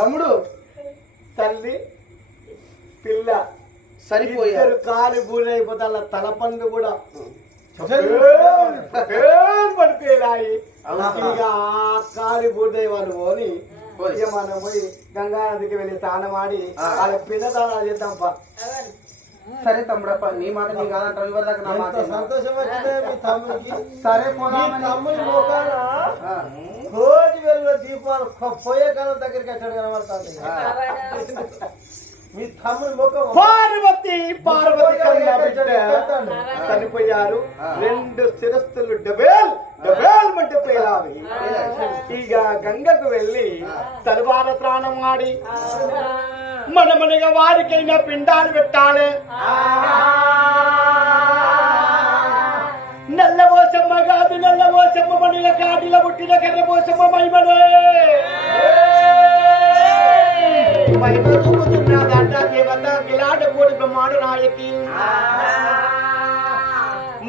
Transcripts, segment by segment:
తమ్ముడు తల్లి పిల్ల సరిపోయారు. కాలి బూడి అయిపోతే అలా తల పండు కూడా పడిపోయాయి? ఇక కాలి వాళ్ళు పోని మనం పోయి గంగా నదికి వెళ్ళి స్నానం ఆడి ఆ. వాళ్ళ పిల్లదానాలు చేద్దాం పా సరే తమ్ముడప్ప నీ మాట నీ కాదంటావు ఇవరి దాకా నా మాట. సంతోషం వచ్చిందే మీ తమ్ముడికి? సరే పోదామని. తమ్ముడి వెలుగుల దీపాలు పోయే కాలం దగ్గరికి వచ్చాడు కనబడుతుంది. మీ తమ్ముడి ముఖం పార్వతి పార్వతి కన్నా బిడ్డ ఆ. చనిపోయారు. రెండు శిరస్తులు డబేల్ డబేల్ మంటే పేలావి ఇక గంగకు వెళ్ళి తరువాత త్రాణం ఆడి మనమనిగా వారికైనా పిండాలు పెట్టాలి. నల్లబోసమ్మ కాదు నల్లబోసమ్మ మనిగ కాటిల పుట్టిన కర్రబోసమ్మ మైమనే మహిమ చూపుతున్నదంట దేవత గిలాట కోడి బ్రహ్మాడు నాయకి.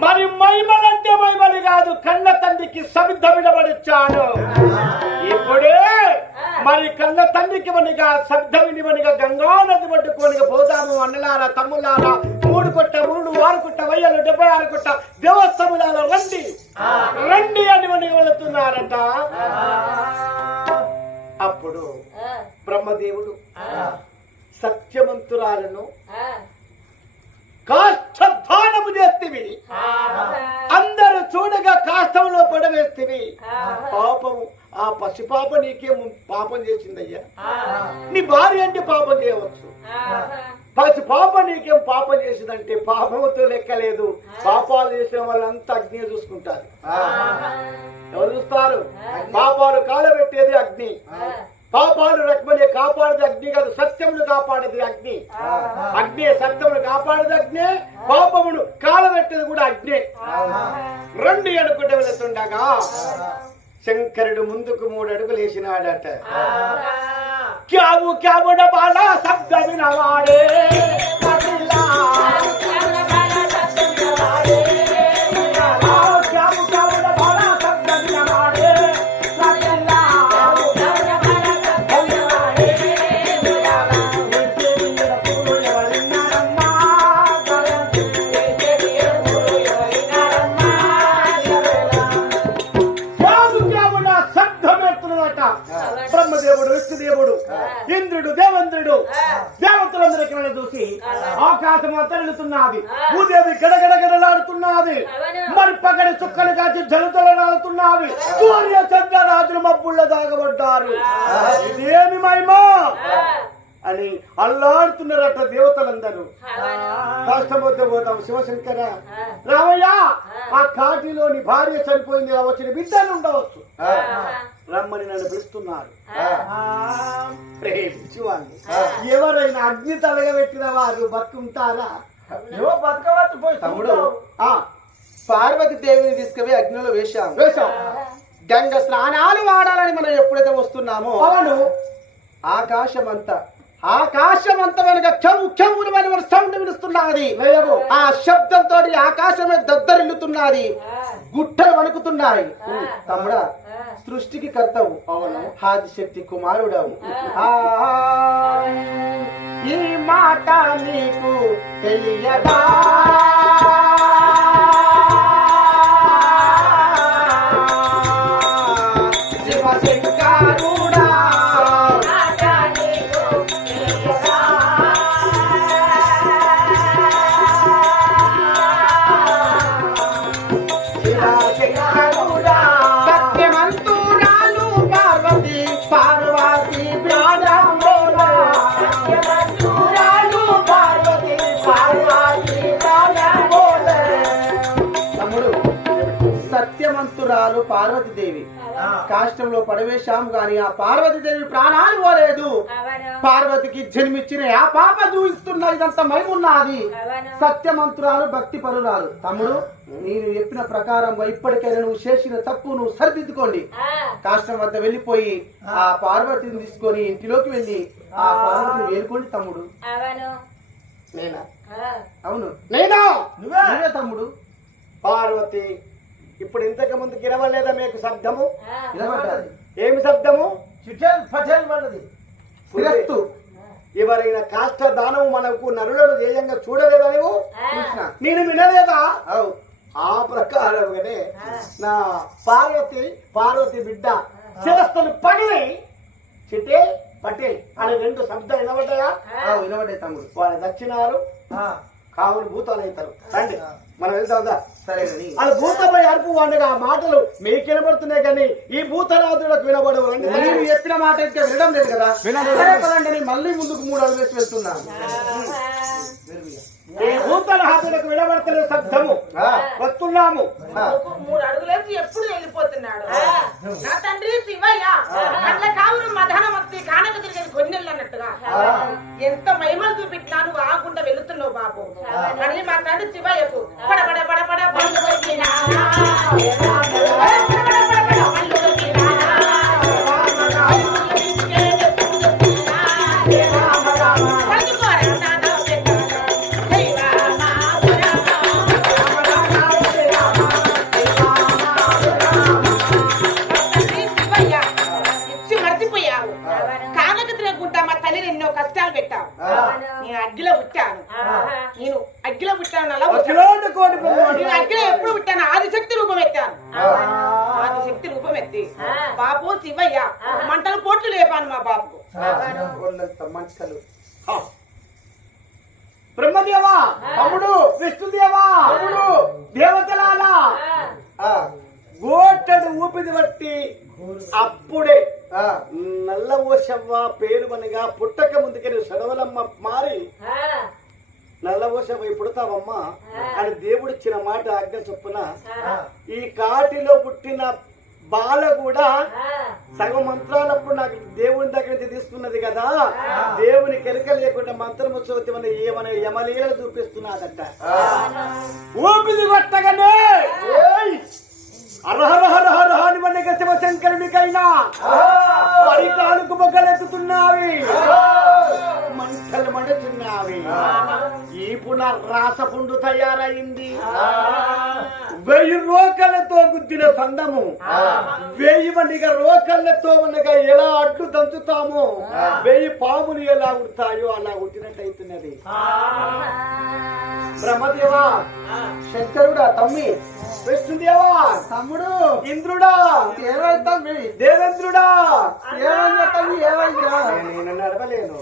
మరి మైమలంటే మైమలు కాదు కన్న తండ్రికి సమిద్ధ విడబడిచ్చాను ఇప్పుడే మరి కన్న తండ్రికి మనిగా శబ్ద వినిమనిగా గంగా నది పట్టుకోనిగా పోతాము అన్నలారా తమ్ములారా. మూడు కొట్ట మూడు ఆరు కొట్ట వయ్యలు డెబ్బై ఆరు కొట్ట దేవస్థములాల రండి. రండి అని మని వెళుతున్నారట. అప్పుడు బ్రహ్మదేవుడు సత్యవంతురాలను కాష్టధానము చేస్తివి. అందరూ చూడగా కాష్టంలో పడవేస్తివి. పాపము ఆ పసిపాప నీకేం పాపం చేసిందయ్యా. నీ భార్య అంటే పాపం చేయవచ్చు. పసి పాప నీకేం పాపం చేసిందంటే పాపముతో లెక్కలేదు. పాపాలు చేసిన వాళ్ళంతా అగ్ని చూసుకుంటారు. ఎవరు చూస్తారు? పాపాలు కాలబెట్టేది అగ్ని. పాపాలు రక్మనే కాపాడేది అగ్ని కాదు సత్యమును కాపాడేది అగ్ని. అగ్ని సత్యమును కాపాడేది అగ్ని పాపమును కాలబెట్టేది కూడా అగ్ని. రెండు అనుకుంటే వెళుతుండగా శంకరుడు ముందుకు మూడు అడుగులు వేసినాడట. क्या वो क्या वो बाला शब्द बिना वाड़े చూసి ఆకాశం తరలుతున్నది భూదేవి గడగడ గడలాడుతున్నది. మరి పగడి చుక్కలు కాచి జలతలనాడుతున్నవి సూర్య చంద్ర రాజులు మబ్బుళ్ళ దాగబడ్డారు. ఇదేమి మహిమా? అని అల్లాడుతున్నారట దేవతలందరూ. కష్టపోతే పోతాం శివశంకర. రామయ్య ఆ. కాటిలోని భార్య చనిపోయింది ఇలా వచ్చిన బిడ్డలు ఉండవచ్చు. రమ్మని నన్ను పిలుస్తున్నారు. ప్రేమించి వాళ్ళు ఎవరైనా అగ్ని తలగబెట్టిన వారు బతుకుంటారా? ఏవో బతకవచ్చు పోయి తమ్ముడు ఆ పార్వతి దేవిని తీసుకుపోయి అగ్నిలో వేశాం వేశాం గంగ స్నానాలు వాడాలని మనం ఎప్పుడైతే వస్తున్నామో అవును ఆకాశం అంతా ఆకాశం అంతా వెనుక క్షము క్షమును అని మన సౌండ్ విడుస్తున్నది. ఆ శబ్దంతో ఆకాశమే దద్దరిల్లుతున్నది. గుట్టలు వణుకుతున్నాయి. తమ్ముడా సృష్టికి కర్తవు. అవును. ఆదిశక్తి కుమారుడవు. ఈ మాట నీకు తెలియదా? సత్యవంతురాలు పార్వతీదేవి. కాష్టంలో పడవేశాం గాని ఆ పార్వతీదేవి ప్రాణాలు పోలేదు. పార్వతికి జన్మించిన ఆ పాప చూపిస్తున్న ఇదంతా మైమున్నది. సత్యమంతురాలు భక్తి పరురాలు. తమ్ముడు నేను చెప్పిన ప్రకారంగా ఇప్పటికైనా నువ్వు చేసిన తప్పు నువ్వు సరిదిద్దుకోండి. కాష్టం వద్ద వెళ్ళిపోయి ఆ. పార్వతిని తీసుకొని ఇంటిలోకి వెళ్ళి ఆ పార్వతిని వేలుకోండి తమ్ముడు. నేనా? అవును. నేనా? నువ్వే తమ్ముడు. పార్వతి ఇప్పుడు ఇంతకు ముందు గిరవలేదా మీకు శబ్దము? ఏమి శబ్దము? చిటేల్ పటేల్ ఎవరైనా కాష్ట దానము మనకు నరులను ధ్యేయంగా చూడలేదా నువ్వు నేను వినలేదా? అవు. ఆ ప్రకారంగానే నా పార్వతి పార్వతి బిడ్డ శిరస్సును పగిలి చిటే పటేల్ అని రెండు శబ్దాలు వినబడ్డాయా? అవు వినబడే తమ్ముడు. వాళ్ళు దక్షిణారు ఆ, కావులు భూతాలు అవుతారు. రండి మనం వెళ్తాందా సరే వాళ్ళు భూతమై అరుపు వండగా ఆ మాటలు మీకు వినబడుతున్నాయి కానీ ఈ భూతరాధులకు వినబడవు. రండి మీరు చెప్పిన మాట అయితే వినడం లేదు కదా? నేను మళ్ళీ ముందుకు మూడు అడుగు వేసి వెళ్తున్నాను ఈ భూతరాధులకు వినబడతలే శబ్దము. వస్తున్నాము. మూడు అడుగులేసి ఎప్పుడు వెళ్ళిపోతున్నాడు? నా తండ్రి శివయ్య అట్ల కావును మధానమత్తి కానక తిరిగేది కొన్నెళ్ళు అన్నట్టుగా. ఎంత మహిమలు చూపించినాను ఆకుండా వెళుతున్నావు బాబు మళ్ళీ మా తండ్రి శివయ్యకు పడ పడ పడ తిరగకుండా మా తల్లిని ఎన్నో కష్టాలు పెట్టావు. నేను అగ్గిలో పుట్టాను. నేను అగ్గిలో పుట్టాను అలా. నేను అగ్గిలో ఎప్పుడు పుట్టాను? ఆదిశక్తి రూపం ఎత్తాను ఆదిశక్తి రూపం ఎత్తి బాబు శివయ్య మంటలు పోట్లు లేపాను మా బాబుకు. బ్రహ్మదేవా తమ్ముడు విష్ణుదేవా తమ్ముడు దేవతలాలా ఆ, గోటడు ఊపిది బట్టి అప్పుడే ఆ, నల్ల ఓషవ్వ పేరు మనగా పుట్టక ముందుకని సడవలమ్మ మారి. నల్ల ఓషవ్వ పుడతావమ్మా? అని దేవుడిచ్చిన మాట ఆజ్ఞ చొప్పున ఈ కాటిలో పుట్టిన బాల కూడా సగం మంత్రాలప్పుడు నాకు దేవుని దగ్గర నుంచి తీసుకున్నది కదా. దేవుని కెరక లేకుండా మంత్రము చోతిమని ఏమని యమలీలను చూపిస్తున్నాదట ఊపిది కొట్టగానే ఏయ్! అరహరహరహర అని మన శివ శంకరుడికైనా. అరికాలకు బొగ్గలెత్తుతున్నావి మంటలు మండుతున్నావి. ఈ పునర్రాస పుండు తయారైంది. వెయ్యి రోకలతో గుద్దిన సందము. వెయ్యి మందిగా రోకళ్ళతో ఉన్నగా ఎలా అడ్డు దంచుతామో వెయ్యి పాములు ఎలా ఉడతాయో అలా ఉట్టినట్టయితున్నది. బ్రహ్మదేవా శంకరుడా తమ్మి విష్ణుదేవా! తమ్ముడు! ఇంద్రుడా! ఏమైంది తమ్మి దేవేంద్రుడా! ఏమైంది నేను నడవలేను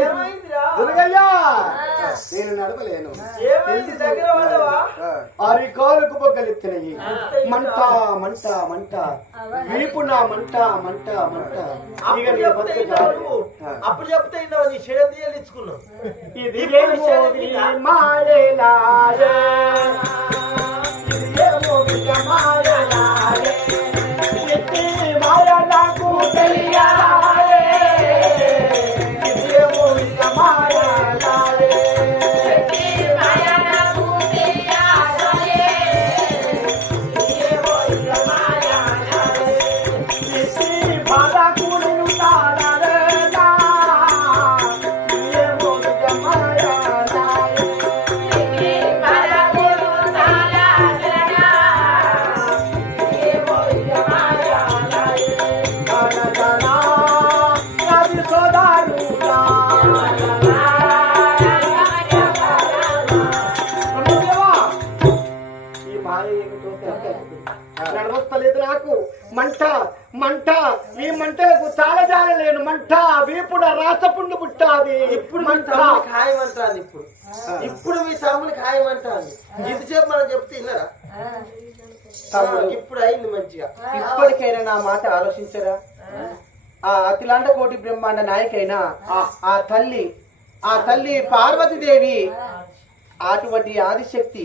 ఏమైందిరా? దుర్గయ్యా! నేను నడవలేను ఆ, అరికాలకు బొగ్గలెత్తినవి మంట మంట మంట. వీపు నా మంట మంట మంట. అప్పుడు చెప్తే నీ షేర్ ఇచ్చుకున్నావు ఇది ఏమో మంట మంట. ఈ మంటలకు తాళజాలలేను మంట. వీపుడ రాసపుండు పుట్టాది. ఇప్పుడు మంట. ఖాయమంటాను ఇప్పుడు. ఇప్పుడు మీ తమ్ముని ఖాయమంటాను ఇంతసేపు మనం చెప్తే విన్నారా? ఇప్పుడు అయింది మంచిగా. ఇప్పటికైనా నా మాట ఆలోచించరా? ఆ. అఖిలాండ కోటి బ్రహ్మాండ నాయకైన ఆ తల్లి ఆ తల్లి పార్వతీదేవి అటువంటి ఆదిశక్తి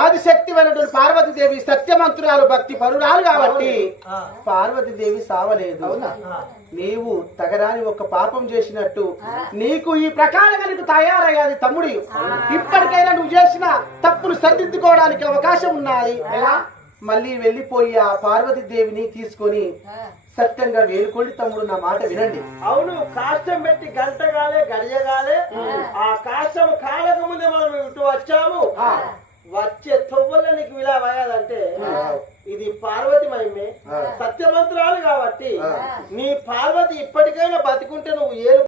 ఆదిశక్తి అయినటువంటి పార్వతీదేవి సత్యమంతురాలు భక్తి పరురాలు కాబట్టి పార్వతీదేవి సావలేదు. అవునా? నీవు తగరాని ఒక పాపం చేసినట్టు నీకు ఈ ప్రకారంగా నీకు తయారయ్యాది తమ్ముడి. ఇప్పటికైనా నువ్వు చేసిన తప్పును సరిదిద్దుకోవడానికి అవకాశం ఉన్నది ఎలా? మళ్ళీ వెళ్ళిపోయి ఆ పార్వతీదేవిని తీసుకొని సత్యంగా వేలుకోండి తమ్ముడు నా మాట వినండి. అవును కాష్టం పెట్టి గంట కాలే గడియగాలే ఆ. కాష్టం కాలక ముందే మనం ఇటు వచ్చాము. వచ్చే తొవ్వల నీకు ఇలా అయ్యాదంటే ఇది పార్వతి మహిమే సత్యమంత్రాలు కాబట్టి నీ పార్వతి ఇప్పటికైనా బతికుంటే నువ్వు ఏలు